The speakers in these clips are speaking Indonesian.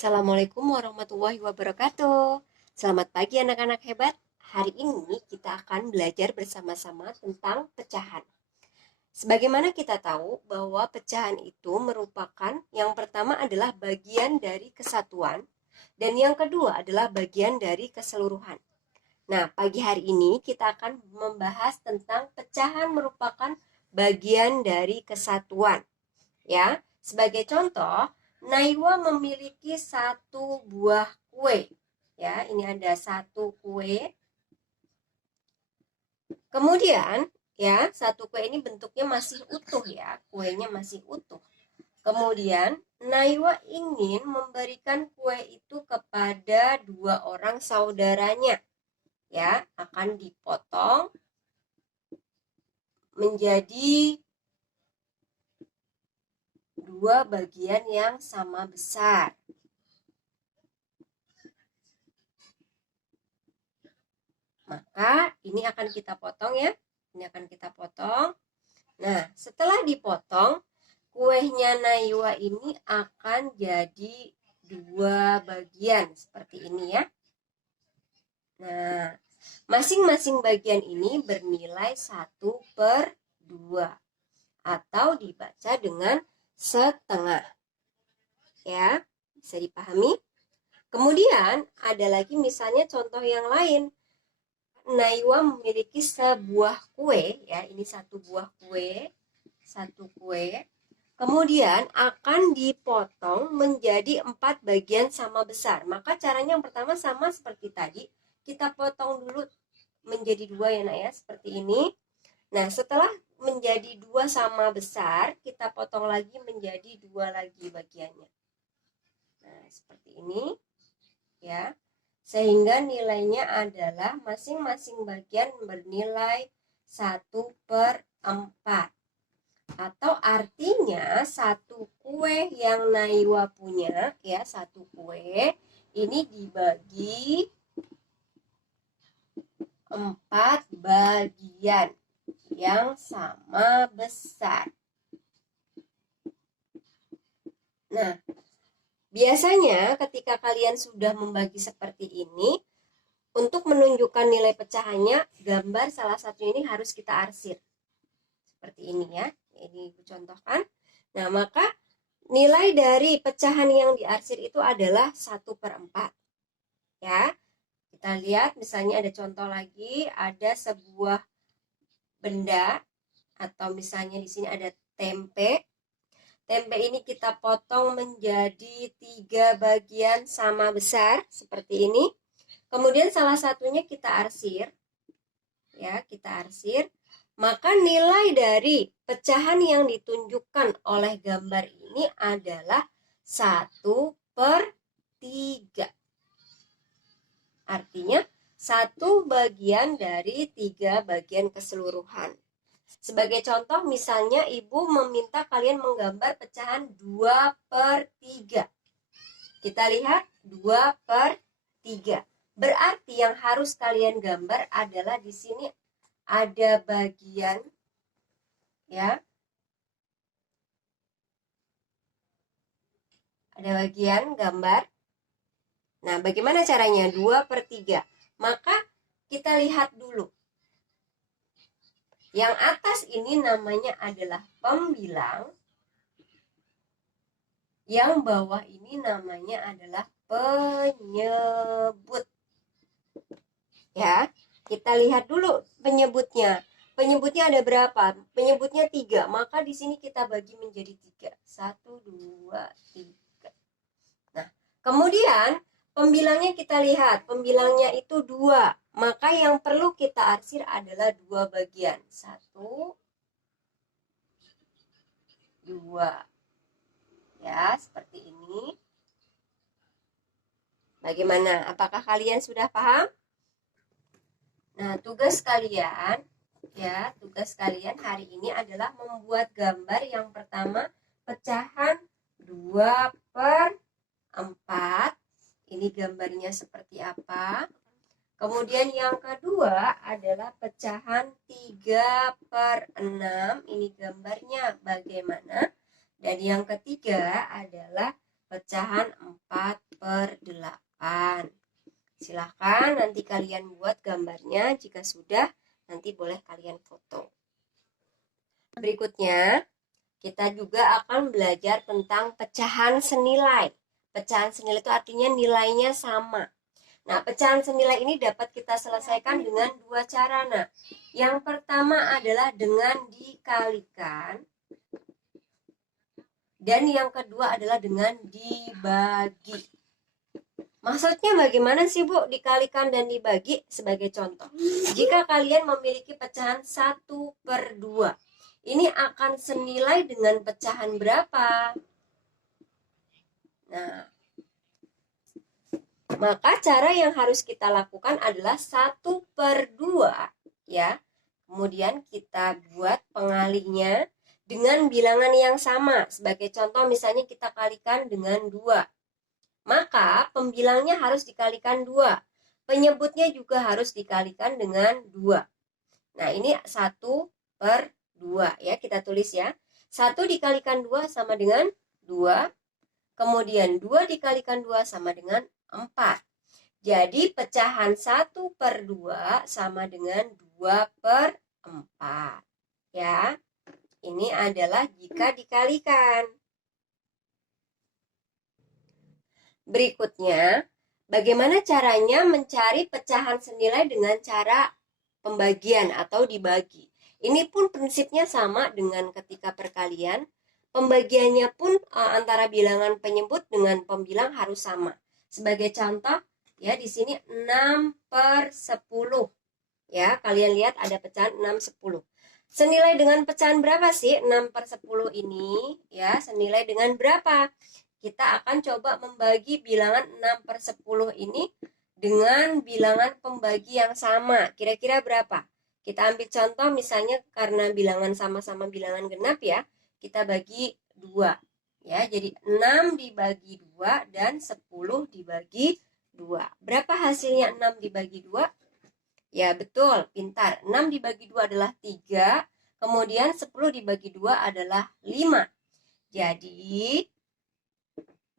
Assalamualaikum warahmatullahi wabarakatuh. Selamat pagi anak-anak hebat. Hari ini kita akan belajar bersama-sama tentang pecahan. Sebagaimana kita tahu bahwa pecahan itu merupakan yang pertama adalah bagian dari kesatuan dan yang kedua adalah bagian dari keseluruhan. Nah, pagi hari ini kita akan membahas tentang pecahan merupakan bagian dari kesatuan. Ya, sebagai contoh, Naiwa memiliki satu buah kue. Ya, ini ada satu kue. Kemudian, ya, satu kue ini bentuknya masih utuh ya, kuenya masih utuh. Kemudian, Naiwa ingin memberikan kue itu kepada dua orang saudaranya. Ya, akan dipotong menjadi dua bagian yang sama besar. Maka ini akan kita potong ya. Ini akan kita potong. Nah, setelah dipotong, kuenya Naiwa ini akan jadi dua bagian seperti ini ya. Nah, masing-masing bagian ini bernilai 1/2 atau dibaca dengan setengah. Ya, bisa dipahami? Kemudian ada lagi misalnya contoh yang lain. Naiwa memiliki sebuah kue, ya ini satu buah kue, satu kue. Kemudian akan dipotong menjadi 4 bagian sama besar. Maka caranya yang pertama sama seperti tadi, kita potong dulu menjadi 2 ya nak ya, seperti ini. Nah setelah menjadi 2 sama besar, kita potong lagi menjadi 2 lagi bagiannya. Nah seperti ini, ya. Sehingga nilainya adalah masing-masing bagian bernilai 1/4. Atau artinya satu kue yang Naiwa punya, ya satu kue ini dibagi 4 bagian yang sama besar. Nah, biasanya ketika kalian sudah membagi seperti ini, untuk menunjukkan nilai pecahannya, gambar salah satu ini harus kita arsir. Seperti ini ya. Ini contohkan. Nah, maka nilai dari pecahan yang diarsir itu adalah 1/4. Ya. Kita lihat misalnya ada contoh lagi, ada sebuah benda atau misalnya di sini ada tempe. Tempe ini kita potong menjadi 3 bagian sama besar seperti ini. Kemudian salah satunya kita arsir. Ya, kita arsir. Maka nilai dari pecahan yang ditunjukkan oleh gambar ini adalah 1/3. Artinya 1 bagian dari 3 bagian keseluruhan. Sebagai contoh misalnya ibu meminta kalian menggambar pecahan 2/3. Kita lihat 2/3. Berarti yang harus kalian gambar adalah di sini ada bagian ya. Ada bagian gambar. Nah, bagaimana caranya? 2/3. Maka kita lihat dulu. Yang atas ini namanya adalah pembilang. Yang bawah ini namanya adalah penyebut. Ya, kita lihat dulu penyebutnya. Penyebutnya ada berapa? Penyebutnya 3. Maka di sini kita bagi menjadi 3. 1, 2, 3. Nah, kemudian pembilangnya kita lihat. Pembilangnya itu 2. Maka yang perlu kita arsir adalah 2 bagian. 1, 2. Ya, seperti ini. Bagaimana? Apakah kalian sudah paham? Nah, tugas kalian hari ini adalah membuat gambar yang pertama pecahan 2/4. Ini gambarnya seperti apa? Kemudian yang kedua adalah pecahan 3/6. Ini gambarnya bagaimana? Dan yang ketiga adalah pecahan 4/6. per 8. Silahkan nanti kalian buat gambarnya, jika sudah nanti boleh kalian foto. Berikutnya kita juga akan belajar tentang pecahan senilai. Pecahan senilai itu artinya nilainya sama. Nah, pecahan senilai ini dapat kita selesaikan dengan dua cara. Nah, yang pertama adalah dengan dikalikan. Dan yang kedua adalah dengan dibagi. Maksudnya bagaimana sih Bu dikalikan dan dibagi? Sebagai contoh, jika kalian memiliki pecahan 1/2, ini akan senilai dengan pecahan berapa? Nah, maka cara yang harus kita lakukan adalah 1/2 ya. Kemudian kita buat pengalinya dengan bilangan yang sama. Sebagai contoh misalnya kita kalikan dengan 2. Maka pembilangnya harus dikalikan 2. Penyebutnya juga harus dikalikan dengan 2. Nah, ini 1/2 ya, kita tulis ya. 1 dikalikan 2 sama dengan 2. Kemudian 2 dikalikan 2 sama dengan 4. Jadi pecahan 1/2 sama dengan 2/4 ya. Ini adalah jika dikalikan. Berikutnya, bagaimana caranya mencari pecahan senilai dengan cara pembagian atau dibagi. Ini pun prinsipnya sama dengan ketika perkalian. Pembagiannya pun antara bilangan penyebut dengan pembilang harus sama. Sebagai contoh, ya di sini 6/10. Ya, kalian lihat ada pecahan 6/10. Senilai dengan pecahan berapa sih 6/10 ini? Ya, senilai dengan berapa? Kita akan coba membagi bilangan 6/10 ini dengan bilangan pembagi yang sama. Kira-kira berapa? Kita ambil contoh misalnya karena bilangan sama-sama bilangan genap ya, kita bagi 2. Ya, jadi 6 dibagi 2 dan 10 dibagi 2. Berapa hasilnya 6 dibagi 2? Ya, betul, pintar. 6 dibagi 2 adalah 3, kemudian 10 dibagi 2 adalah 5. Jadi,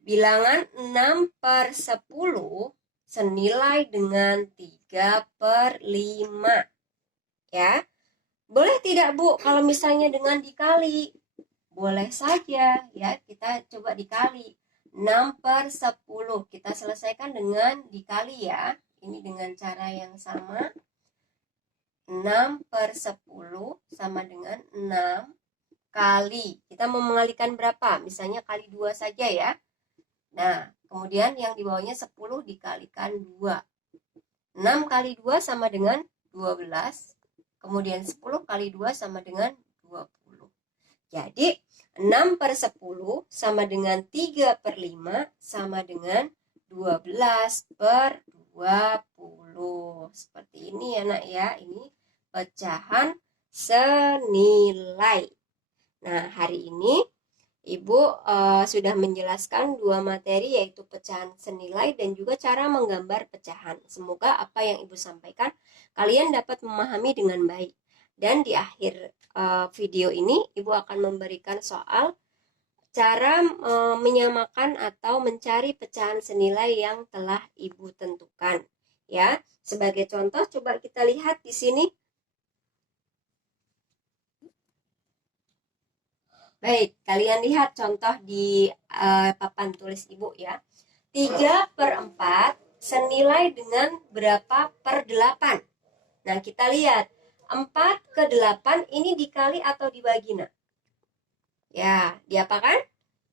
bilangan 6/10 senilai dengan 3/5. Ya. Boleh tidak, Bu, kalau misalnya dengan dikali? Boleh saja, ya. Kita coba dikali. 6/10. Kita selesaikan dengan dikali ya. Ini dengan cara yang sama. 6/10 sama dengan 6 kali. Kita mau mengalikan berapa? Misalnya kali 2 saja ya. Nah, kemudian yang di bawahnya 10 dikalikan 2. 6 kali 2 sama dengan 12. Kemudian 10 kali 2 sama dengan 20. Jadi, 6/10 sama dengan 3/5 sama dengan 12/20. Seperti ini ya nak ya. Ini pecahan senilai. Nah, hari ini Ibu sudah menjelaskan 2 materi yaitu pecahan senilai dan juga cara menggambar pecahan. Semoga apa yang Ibu sampaikan kalian dapat memahami dengan baik. Dan di akhir video ini Ibu akan memberikan soal cara menyamakan atau mencari pecahan senilai yang telah Ibu tentukan. Ya, sebagai contoh coba kita lihat di sini. Baik, kalian lihat contoh di papan tulis Ibu ya. 3/4 senilai dengan berapa per 8? Nah, kita lihat. 4 ke 8 ini dikali atau dibagi, nak? Ya, diapakan?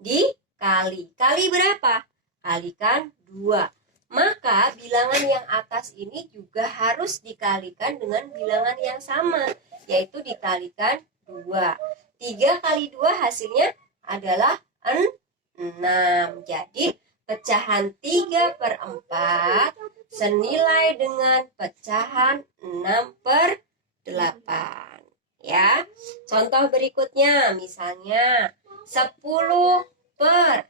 Dikali. Kali berapa? Kalikan 2. Maka bilangan yang atas ini juga harus dikalikan dengan bilangan yang sama, yaitu dikalikan 2. 3 kali 2 hasilnya adalah 6. Jadi pecahan 3/4 senilai dengan pecahan 6/8. Ya. Contoh berikutnya misalnya 10/12.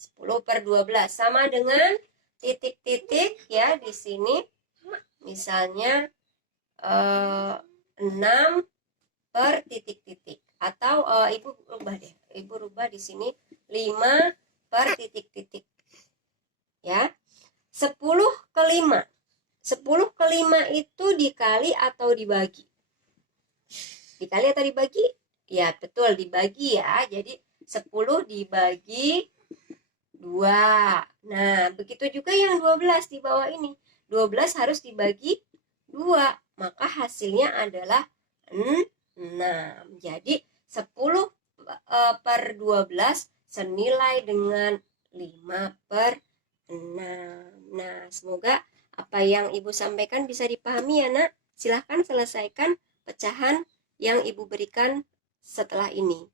10/12 sama dengan titik-titik ya di sini. Misalnya 6 per titik-titik atau Ibu rubah deh. Ibu rubah di sini 5 per titik-titik. Ya. 10 ke 5. 10 ke 5 itu dikali atau dibagi? Dikali atau dibagi? Ya, betul, dibagi ya. Jadi 10 dibagi 2. Nah, begitu juga yang 12 di bawah ini. 12 harus dibagi 2. Maka hasilnya adalah 6. Jadi 10 per 12 senilai dengan 5 per 6. Nah, semoga apa yang Ibu sampaikan bisa dipahami ya, Nak. Silahkan selesaikan pecahan yang Ibu berikan setelah ini.